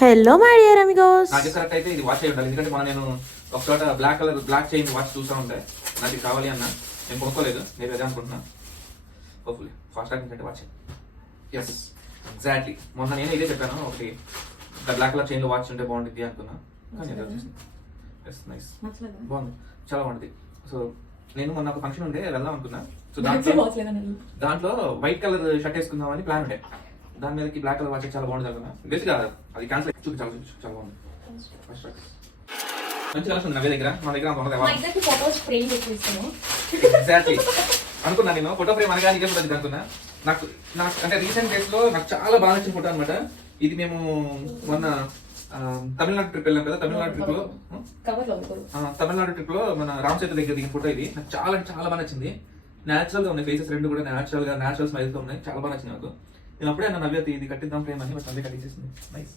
Hello my dear Amigos. నాకు correct అయితే ఇది వాచ్ అయి ఉండాలి, ఎందుకంటే నేను ఒక చోట బ్లాక్ చైన్ వాచ్ చూసా ఉండే, నాకు ఇది కావాలి అన్న. నేను కొనుక్కోలేదు, నేను అదే అనుకుంటున్నా. హోప్ఫుల్లీ ఫాస్ట్ ట్రాక్ అంటే వాచ్. ఎస్ ఎగ్జాక్ట్లీ, మొన్న నేను ఇదే చెప్పాను, ఒకటి బ్లాక్ కలర్ చైన్ లో వాచ్ ఉంటే బాగుంటుంది అనుకున్నా. ఎస్ నైస్, బాగుంది, చాలా బాగుంటుంది. సో నేను మొన్న ఒక ఫంక్షన్ ఉండే వెళ్దాం అనుకున్నా. సో దాంట్లో వైట్ కలర్ షర్ట్ వేసుకుందామని ప్లాన్ ఉండే, దాని మీదకి బ్లాక్ కలర్ వాచ్ చాలా బాగుంటుంది అనుకున్నా. బేసిక్గా అది క్యాన్సిల్ చాలా బాగుంది. మంచి కలర్స్ ఉంది నా దగ్గర, మన దగ్గర ఎగ్జాక్ట్లీ అనుకున్నా. నేను ఫోటో ఫ్రేమ్ అనగా నీకే ఫోటో అనుకున్నా. నాకు అంటే రీసెంట్ డేస్ లో నాకు చాలా బాగా నచ్చిన ఫోటో అనమాట ఇది. మేము మొన్న తమిళనాడు ట్రిప్ వెళ్ళాం కదా, తమిళనాడు ట్రిప్ లో మన రామ్ సేతు దగ్గర దిగిన ఫోటో ఇది. నాకు చాలా బాగా నచ్చింది. నేచురల్ గా ఉన్నాయి ఫేసెస్ రెండు కూడా, నేచురల్ స్మైల్స్ తో ఉన్నాయి, చాలా బాగా నచ్చింది నాకు. నేను అప్పుడే అన్న నవ్య ఇది కట్టిద్దాం ఫ్రేమ్ అని, బట్ అదే కట్టించేసింది. నైస్.